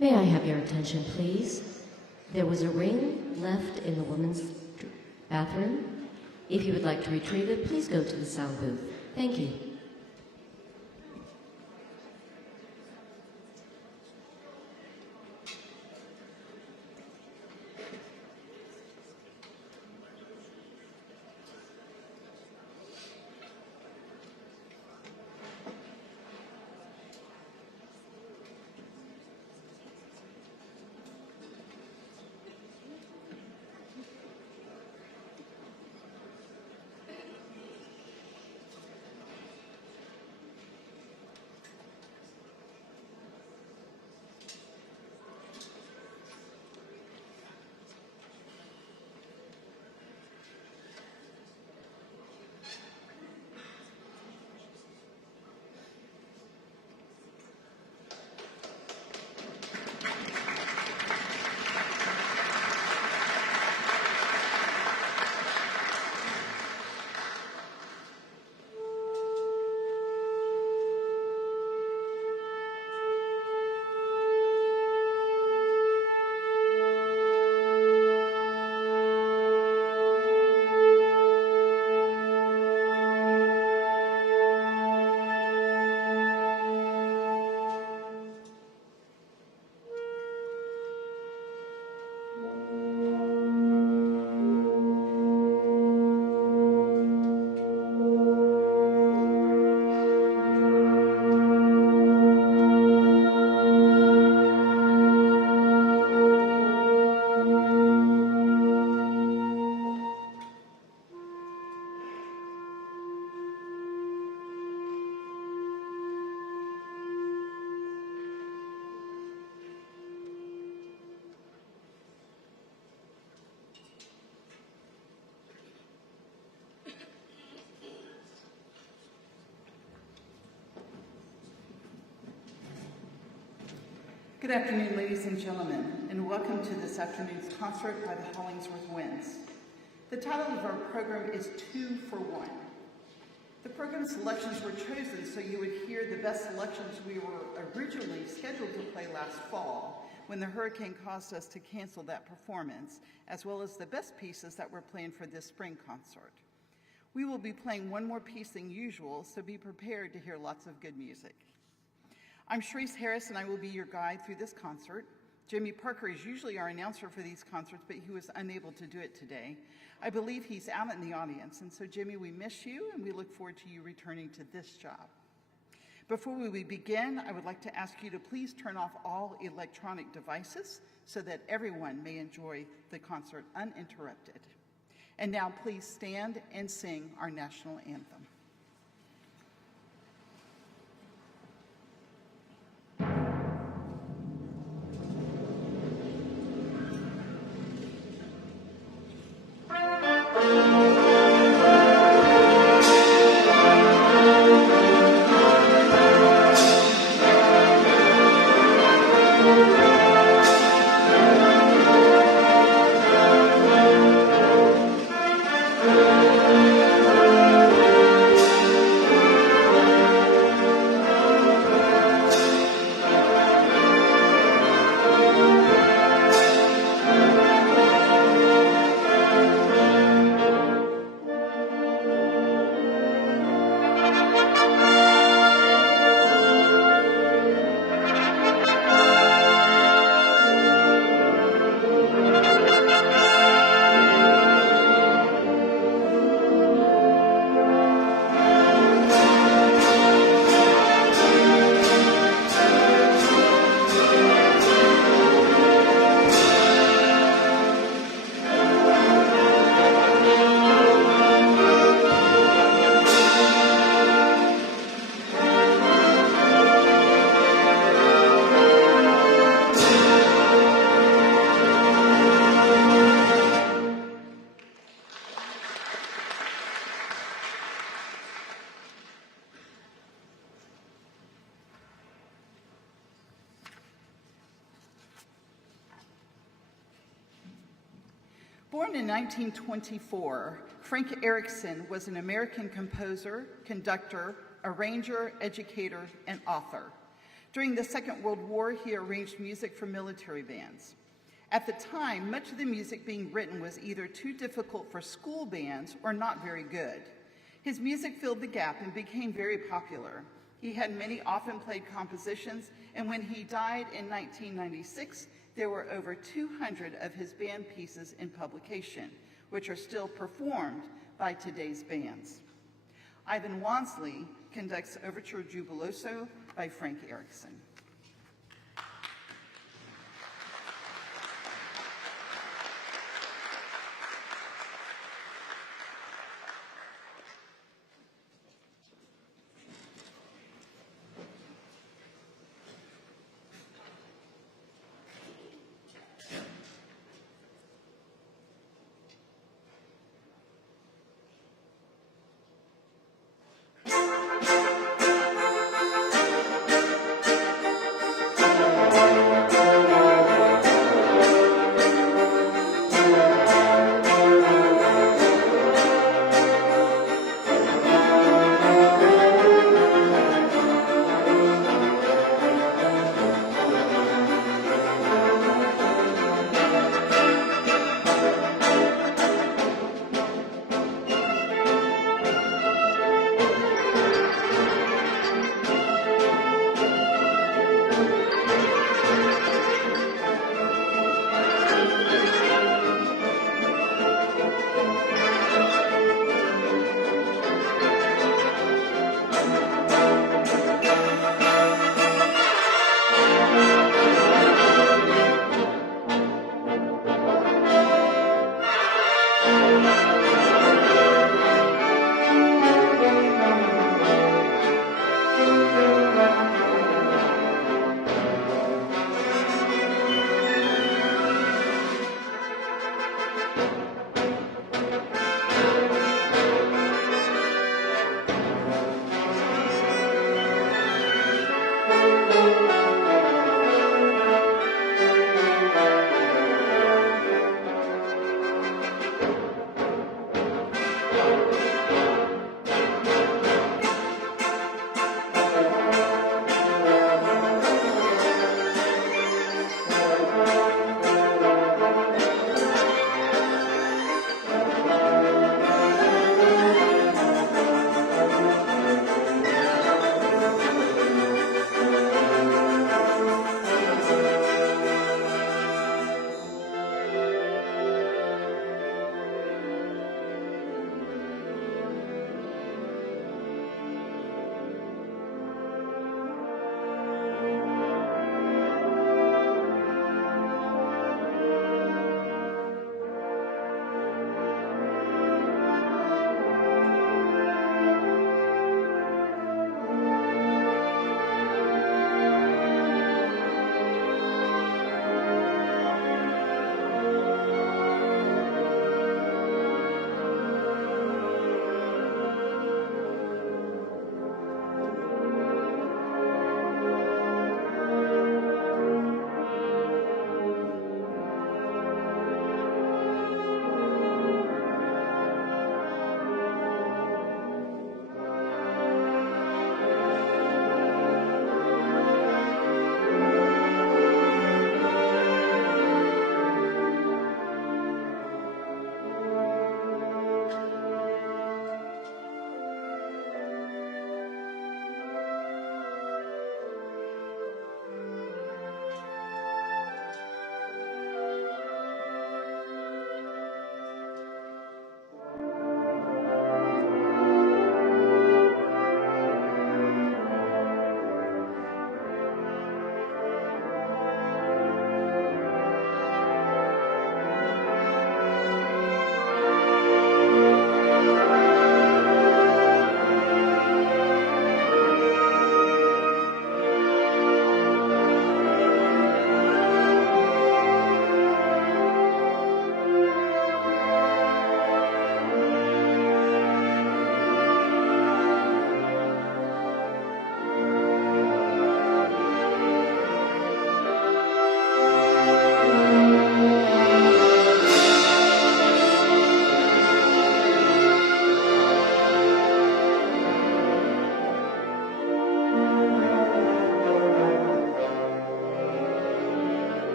May I have your attention, please? There was a ring left in the women's bathroom. If you would like to retrieve it, please go to the sound booth. Thank you. Good afternoon, ladies and gentlemen, and welcome to this afternoon's concert by the Hollingsworth Winds. The title of our program is 2 for 1. The program selections were chosen so you would hear the best selections we were originally scheduled to play last fall when the hurricane caused us to cancel that performance, as well as the best pieces that were planned for this spring concert. We will be playing one more piece than usual, so be prepared to hear lots of good music. I'm Sharice Harris, and I will be your guide through this concert. Jimmy Parker is usually our announcer for these concerts, but he was unable to do it today. I believe he's out in the audience, and so Jimmy, we miss you, and we look forward to you returning to this job. Before we begin, I would like to ask you to please turn off all electronic devices so that everyone may enjoy the concert uninterrupted. And now please stand and sing our national anthem. Born in 1924, Frank Erickson was an American composer, conductor, arranger, educator, and author. During the Second World War, he arranged music for military bands. At the time, much of the music being written was either too difficult for school bands or not very good. His music filled the gap and became very popular. He had many often played compositions, and when he died in 1996, there were over 200 of his band pieces in publication, which are still performed by today's bands. Ivan Wansley conducts Overture Jubiloso by Frank Erickson.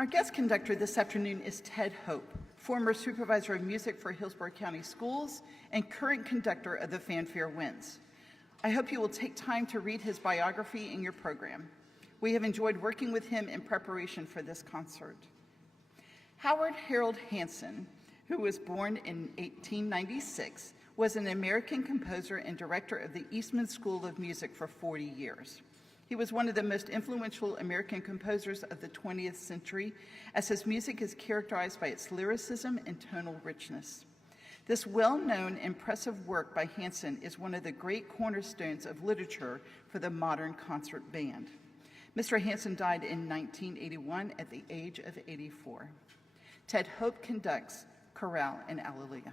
Our guest conductor this afternoon is Ted Hope, former supervisor of music for Hillsborough County Schools and current conductor of the Fanfare Winds. I hope you will take time to read his biography in your program. We have enjoyed working with him in preparation for this concert. Howard Harold Hansen, who was born in 1896, was an American composer and director of the Eastman School of Music for 40 years. He was one of the most influential American composers of the 20th century, as his music is characterized by its lyricism and tonal richness. This well-known, impressive work by Hansen is one of the great cornerstones of literature for the modern concert band. Mr. Hansen died in 1981 at the age of 84. Ted Hope conducts Chorale and Alleluia.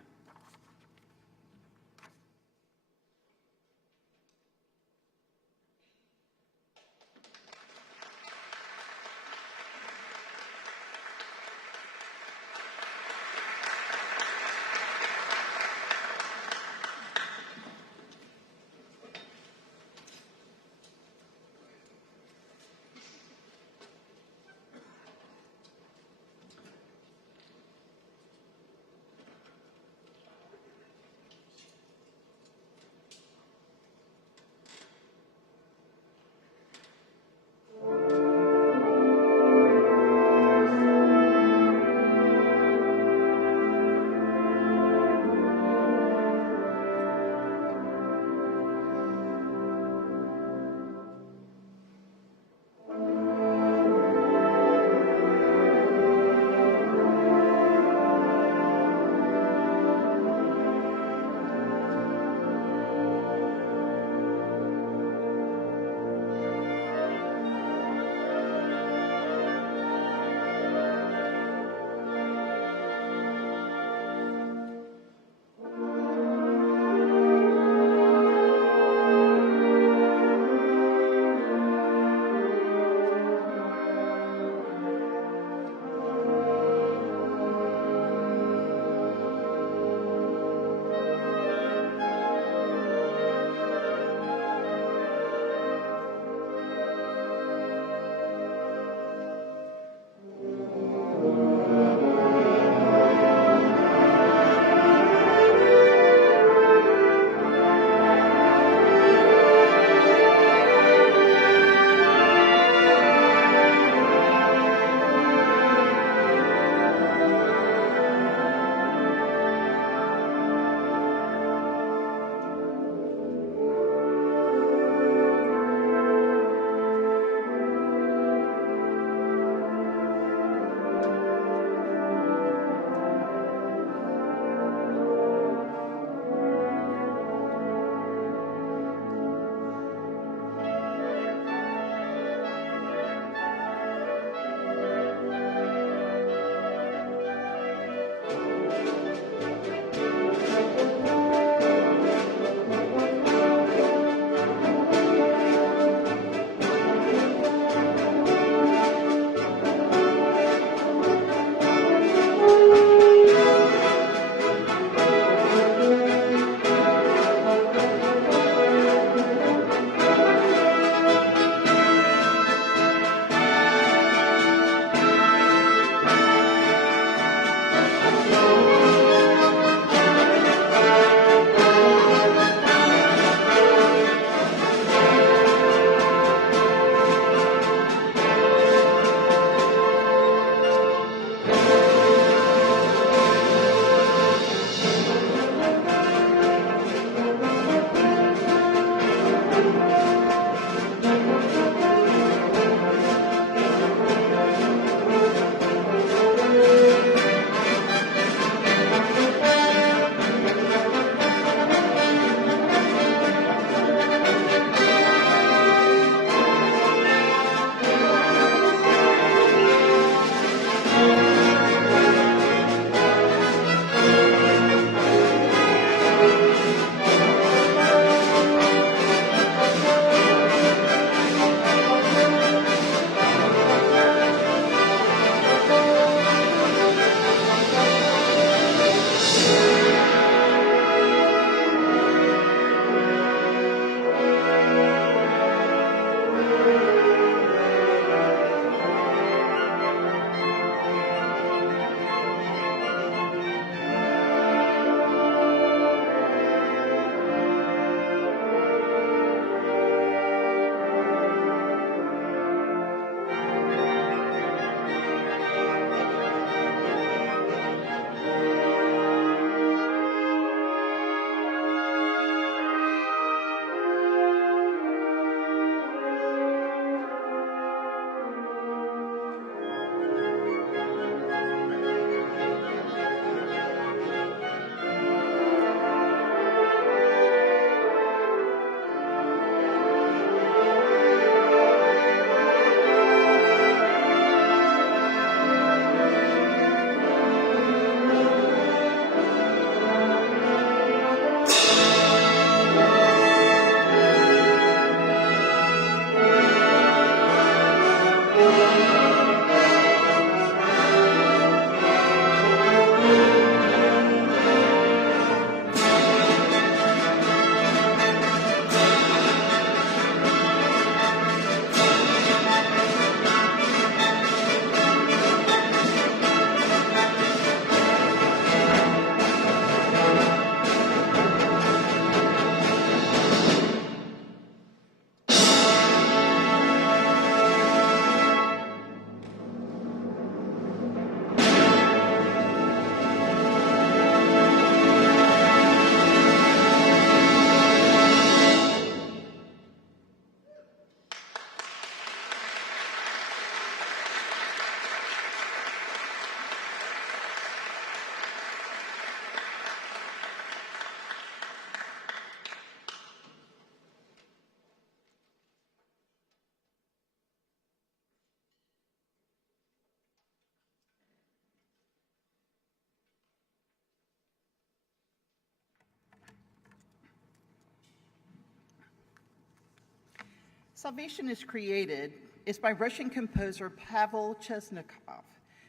Salvation is Created is by Russian composer Pavel Chesnikov,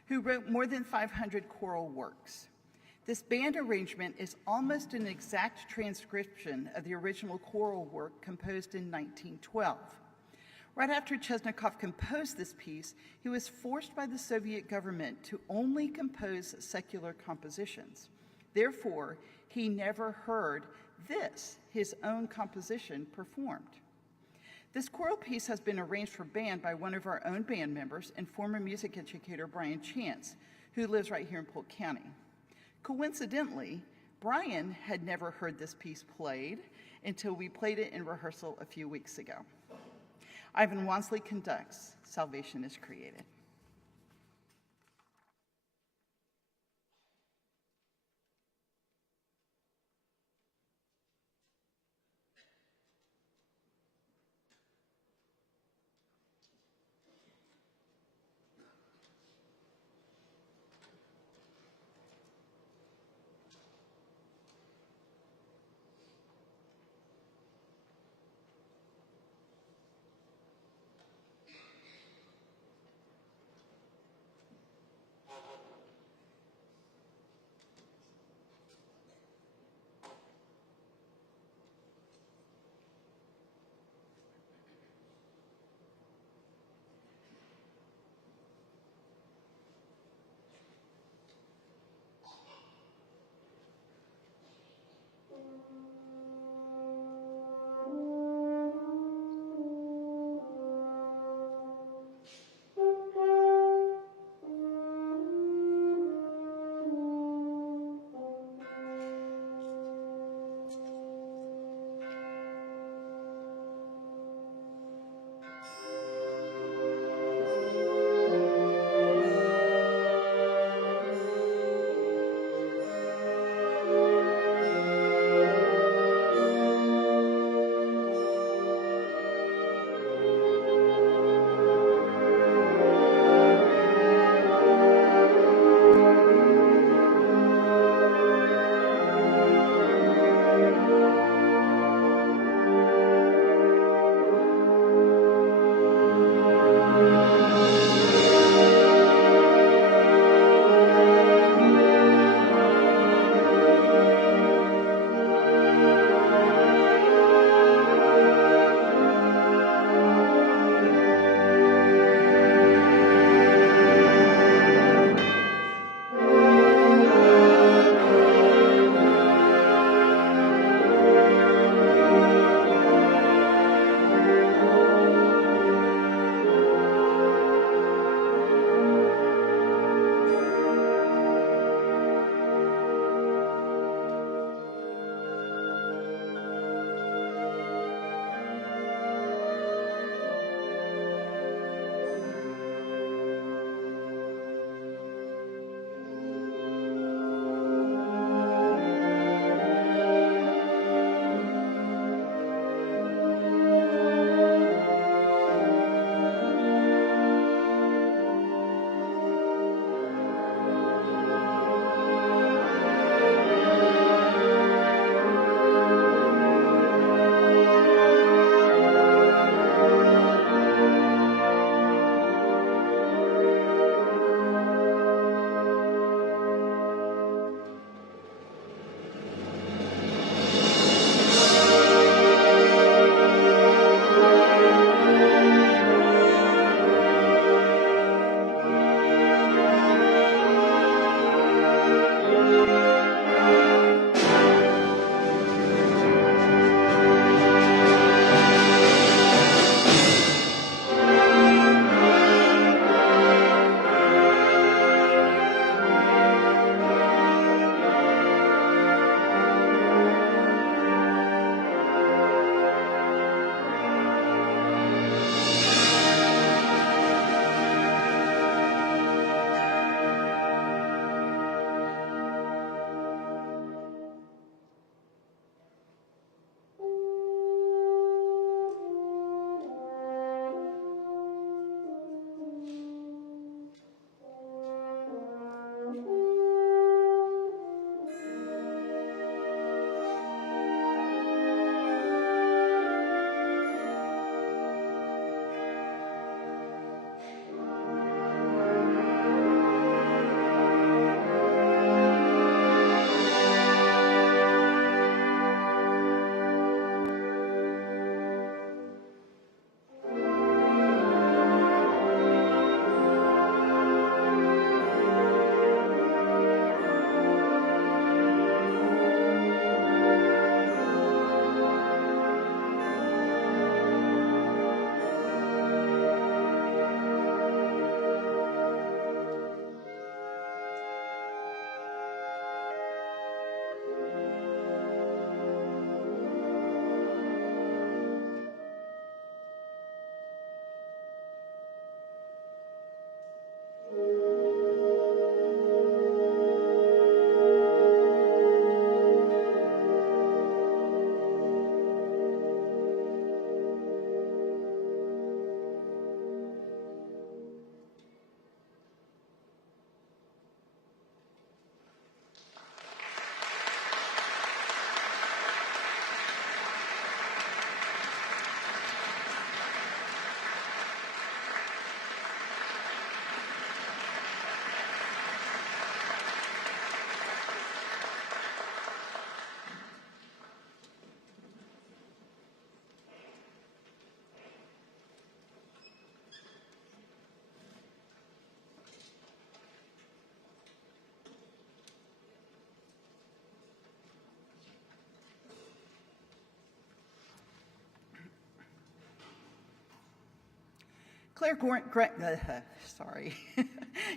who wrote more than 500 choral works. This band arrangement is almost an exact transcription of the original choral work composed in 1912. Right after Chesnikov composed this piece, he was forced by the Soviet government to only compose secular compositions. Therefore, he never heard this, his own composition, performed. This choral piece has been arranged for band by one of our own band members and former music educator Brian Chance, who lives right here in Polk County. Coincidentally, Brian had never heard this piece played until we played it in rehearsal a few weeks ago. Ivan Wansley conducts Salvation is Created.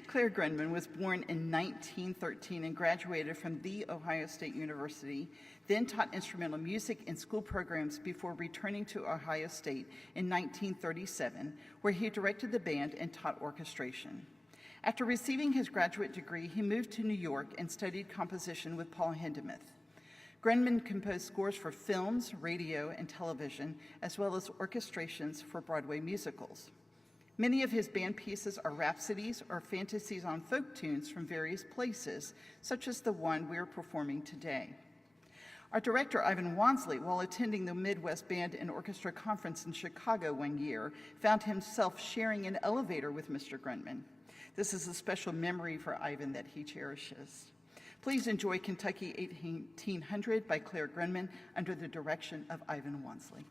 Claire Grenman was born in 1913 and graduated from The Ohio State University, then taught instrumental music in school programs before returning to Ohio State in 1937, where he directed the band and taught orchestration. After receiving his graduate degree, he moved to New York and studied composition with Paul Hindemith. Grenman composed scores for films, radio, and television, as well as orchestrations for Broadway musicals. Many of his band pieces are rhapsodies or fantasies on folk tunes from various places, such as the one we are performing today. Our director, Ivan Wansley, while attending the Midwest Band and Orchestra Conference in Chicago one year, found himself sharing an elevator with Mr. Grenman. This is a special memory for Ivan that he cherishes. Please enjoy Kentucky 1800 by Claire Grenman under the direction of Ivan Wansley.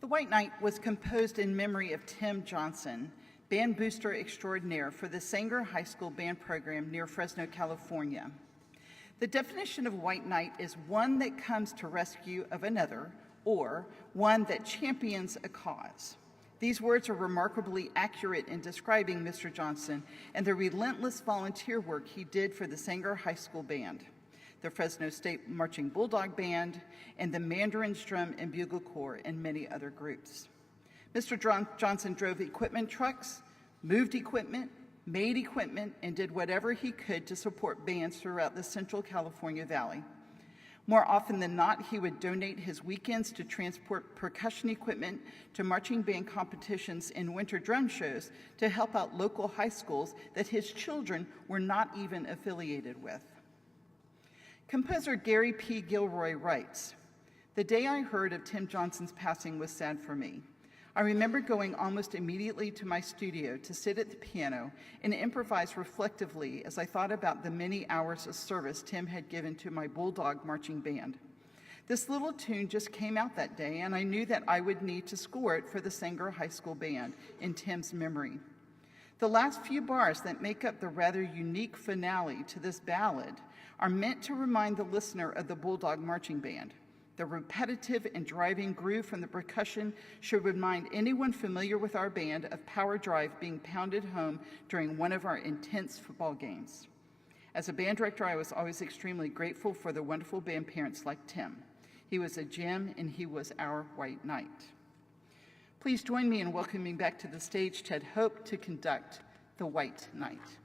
The White Knight was composed in memory of Tim Johnson, band booster extraordinaire for the Sanger High School band program near Fresno, California. The definition of White Knight is one that comes to rescue of another, or one that champions a cause. These words are remarkably accurate in describing Mr. Johnson and the relentless volunteer work he did for the Sanger High School band, the Fresno State Marching Bulldog Band, and the Mandarin Drum and Bugle Corps, and many other groups. Mr. Johnson drove equipment trucks, moved equipment, made equipment, and did whatever he could to support bands throughout the Central California Valley. More often than not, he would donate his weekends to transport percussion equipment to marching band competitions and winter drum shows to help out local high schools that his children were not even affiliated with. Composer Gary P. Gilroy writes, "The day I heard of Tim Johnson's passing was sad for me. I remember going almost immediately to my studio to sit at the piano and improvise reflectively as I thought about the many hours of service Tim had given to my Bulldog marching band. This little tune just came out that day, and I knew that I would need to score it for the Sanger High School band in Tim's memory. The last few bars that make up the rather unique finale to this ballad are meant to remind the listener of the Bulldog marching band. The repetitive and driving groove from the percussion should remind anyone familiar with our band of Power Drive being pounded home during one of our intense football games. As a band director, I was always extremely grateful for the wonderful band parents like Tim. He was a gem, and he was our White Knight." Please join me in welcoming back to the stage Ted Hope to conduct the White Knight.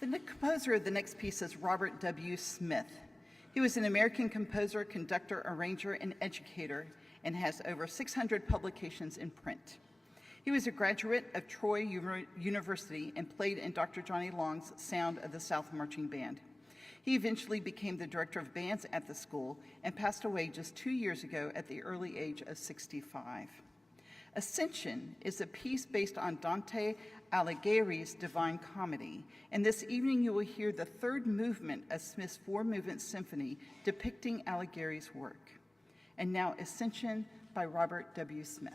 The composer of the next piece is Robert W. Smith. He was an American composer, conductor, arranger, and educator, and has over 600 publications in print. He was a graduate of Troy University and played in Dr. Johnny Long's Sound of the South Marching Band. He eventually became the director of bands at the school and passed away just 2 years ago at the early age of 65. Ascension is a piece based on Dante Alighieri's Divine Comedy, and this evening you will hear the third movement of Smith's four-movement symphony depicting Alighieri's work. And now Ascension by Robert W. Smith.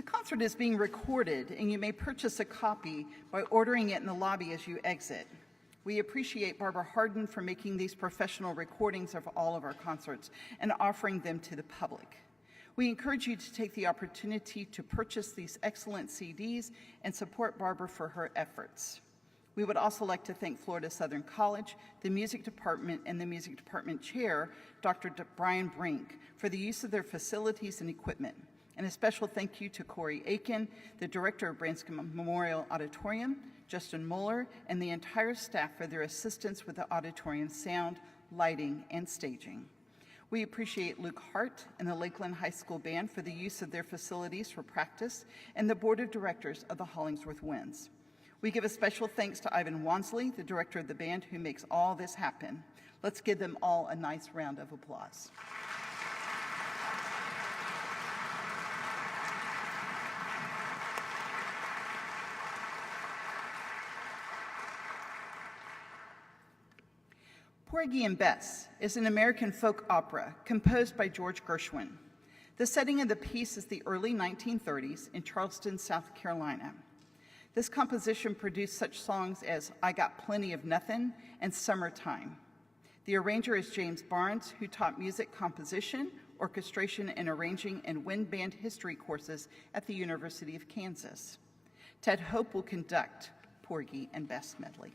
The concert is being recorded, and you may purchase a copy by ordering it in the lobby as you exit. We appreciate Barbara Harden for making these professional recordings of all of our concerts and offering them to the public. We encourage you to take the opportunity to purchase these excellent CDs and support Barbara for her efforts. We would also like to thank Florida Southern College, the music department, and the music department chair, Dr. Brian Brink, for the use of their facilities and equipment. And a special thank you to Corey Aiken, the director of Branscombe Memorial Auditorium, Justin Moeller, and the entire staff for their assistance with the auditorium sound, lighting, and staging. We appreciate Luke Hart and the Lakeland High School Band for the use of their facilities for practice, and the board of directors of the Hollingsworth Winds. We give a special thanks to Ivan Wansley, the director of the band, who makes all this happen. Let's give them all a nice round of applause. Porgy and Bess is an American folk opera composed by George Gershwin. The setting of the piece is the early 1930s in Charleston, South Carolina. This composition produced such songs as I Got Plenty of Nothin' and Summertime. The arranger is James Barnes, who taught music composition, orchestration, and arranging and wind band history courses at the University of Kansas. Ted Hope will conduct Porgy and Bess medley.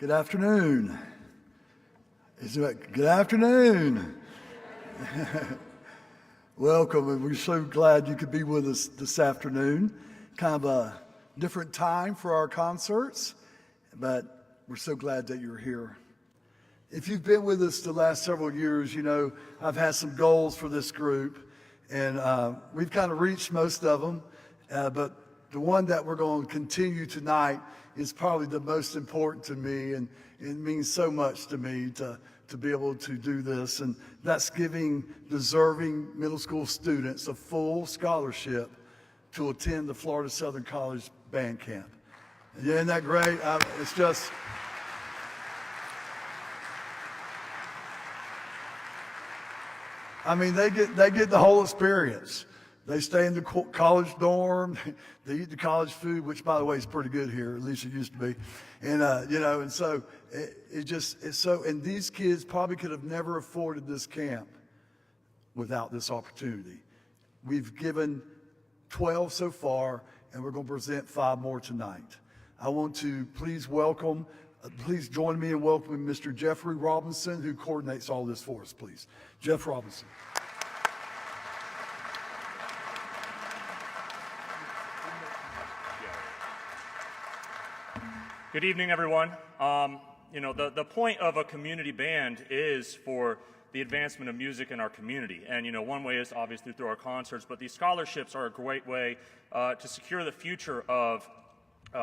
Good afternoon. Good afternoon. Welcome, and we're so glad you could be with us this afternoon. Kind of a different time for our concerts, but we're so glad that you're here. If you've been with us the last several years, you know I've had some goals for this group, and we've kind of reached most of them, but the one that we're going to continue tonight is probably the most important to me, and it means so much to me to be able to do this, and that's giving deserving middle school students a full scholarship to attend the Florida Southern College Band Camp. Isn't that great? It's just... I mean, they get the whole experience. They stay in the college dorm. They eat the college food, which, by the way, is pretty good here. At least it used to be. And and so it's so. And these kids probably could have never afforded this camp without this opportunity. We've given 12 so far, and we're going to present 5 more tonight. I want to please join me in welcoming Mr. Jeffrey Robinson, who coordinates all this for us, please. Jeff Robinson. Good evening, everyone. The point of a community band is for the advancement of music in our community. And, one way is obviously through our concerts, but these scholarships are a great way to secure the future of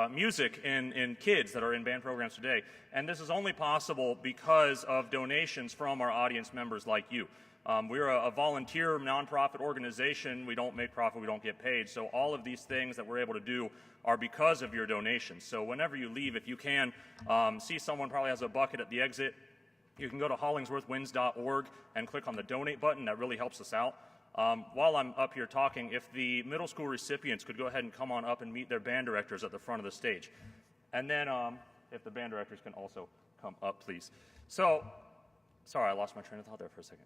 music in kids that are in band programs today. And this is only possible because of donations from our audience members like you. We're a volunteer nonprofit organization. We don't make profit, we don't get paid. So all of these things that we're able to do are because of your donations. So whenever you leave, if you can, see someone probably has a bucket at the exit. You can go to hollingsworthwinds.org and click on the donate button. That really helps us out. While I'm up here talking, if the middle school recipients could go ahead and come on up and meet their band directors at the front of the stage. And then if the band directors can also come up, please. So, sorry, I lost my train of thought there for a second.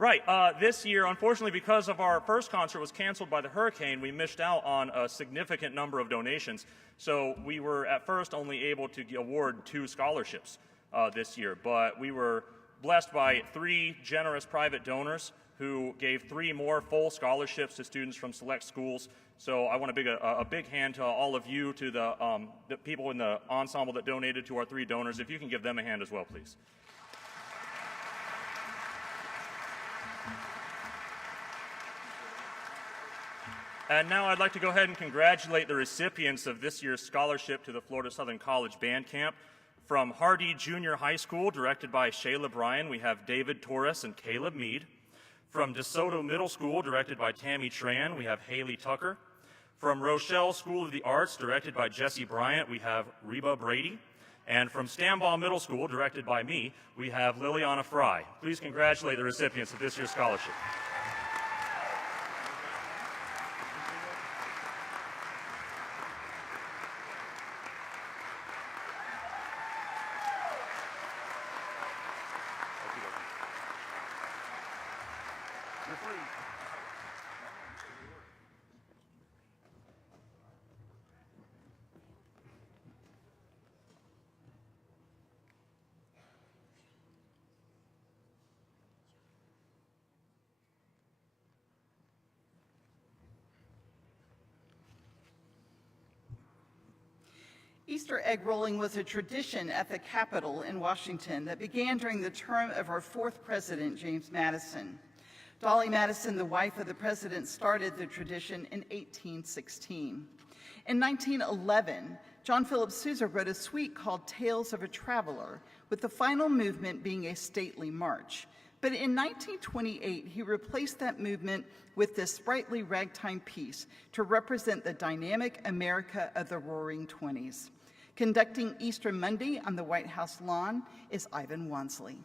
Right, this year, unfortunately, because of our first concert was canceled by the hurricane, we missed out on a significant number of donations. So we were at first only able to award 2 scholarships this year, but we were blessed by 3 generous private donors who gave 3 more full scholarships to students from select schools. So I want to give a big hand to all of you, to the people in the ensemble that donated, to our 3 donors. If you can give them a hand as well, please. And now I'd like to go ahead and congratulate the recipients of this year's scholarship to the Florida Southern College Band Camp. From Hardy Junior High School, directed by Shayla Bryan, we have David Torres and Caleb Mead. From DeSoto Middle School, directed by Tammy Tran, we have Haley Tucker. From Rochelle School of the Arts, directed by Jesse Bryant, we have Reba Brady. And from Stambaugh Middle School, directed by me, we have Liliana Fry. Please congratulate the recipients of this year's scholarship. Easter egg rolling was a tradition at the Capitol in Washington that began during the term of our 4th president, James Madison. Dolly Madison, the wife of the president, started the tradition in 1816. In 1911, John Philip Sousa wrote a suite called Tales of a Traveler, with the final movement being a stately march. But in 1928, he replaced that movement with this sprightly ragtime piece to represent the dynamic America of the Roaring '20s. Conducting Easter Monday on the White House lawn is Ivan Wansley.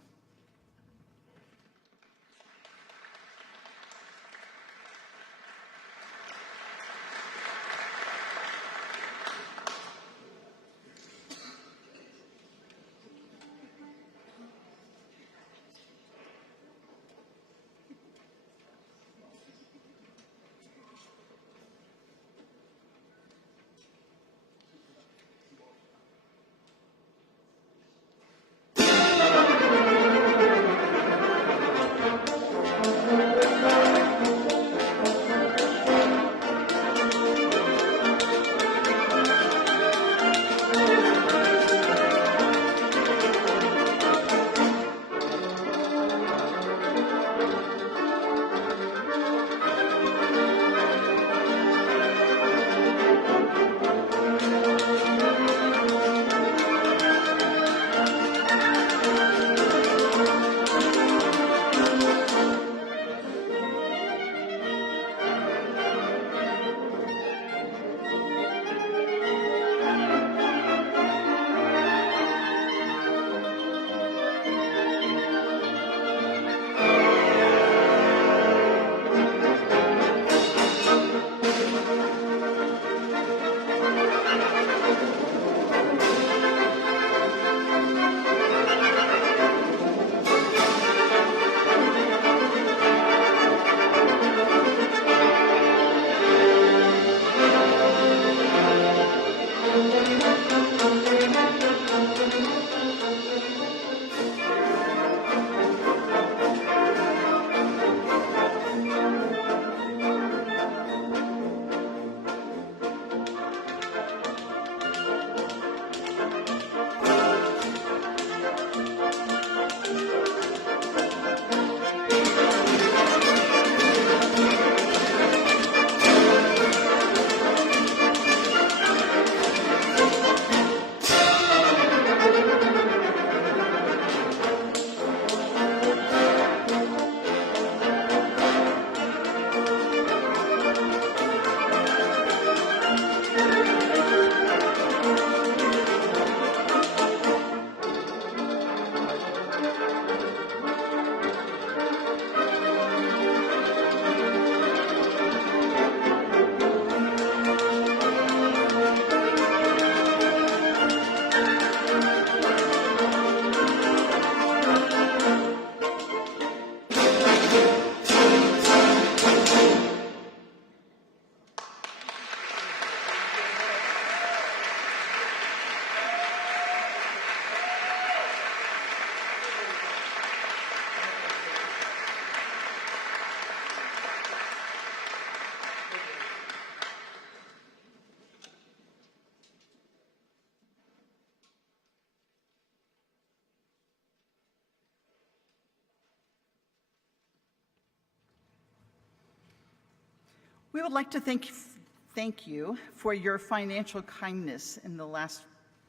We would like to thank you for your financial kindness in the last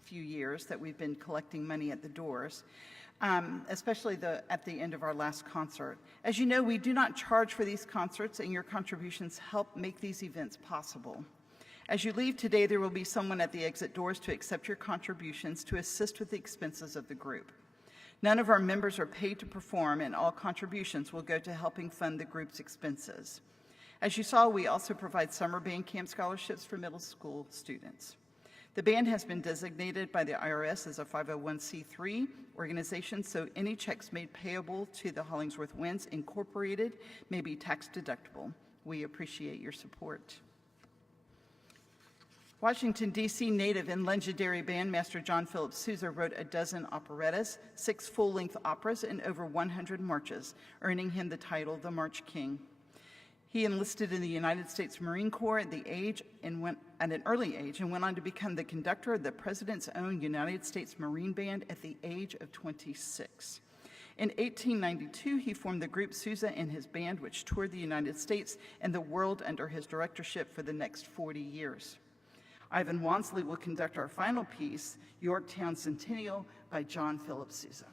few years that we've been collecting money at the doors, especially at the end of our last concert. As you know, we do not charge for these concerts, and your contributions help make these events possible. As you leave today, there will be someone at the exit doors to accept your contributions to assist with the expenses of the group. None of our members are paid to perform, and all contributions will go to helping fund the group's expenses. As you saw, we also provide summer band camp scholarships for middle school students. The band has been designated by the IRS as a 501c3 organization, so any checks made payable to the Hollingsworth Winds Incorporated may be tax deductible. We appreciate your support. Washington, D.C. native and legendary bandmaster John Philip Sousa wrote a dozen operettas, 6 full-length operas, and over 100 marches, earning him the title the March King. He enlisted in the United States Marine Corps at an early age and went on to become the conductor of the President's own United States Marine Band at the age of 26. In 1892, he formed the group Sousa and his band, which toured the United States and the world under his directorship for the next 40 years. Ivan Wansley will conduct our final piece, Yorktown Centennial by John Philip Sousa.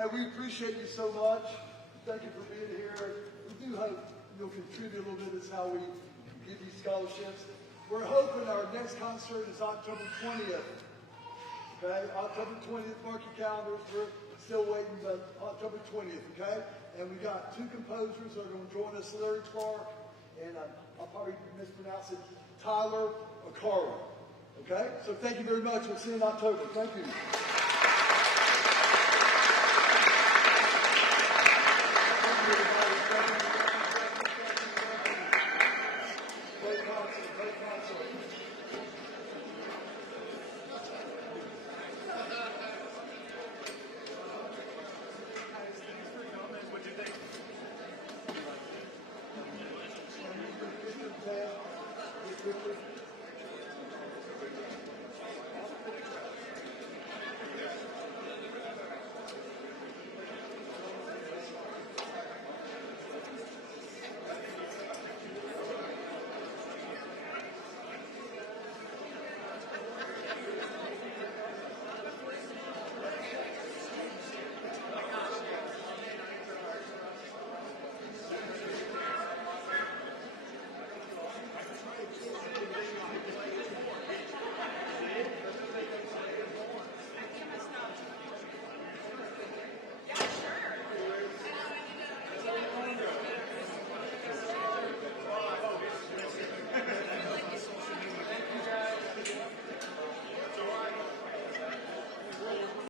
And we appreciate you so much. Thank you for being here. We do hope you'll contribute a little bit as how we give these scholarships. We're hoping our next concert is October 20th. Okay, October 20th, mark your calendars. We're still waiting, but October 20th, okay? And we got two composers that are going to join us, Larry Clark, and I'll probably mispronounce it, Tyler Akara. Okay? So thank you very much. We'll see you in October. Thank you.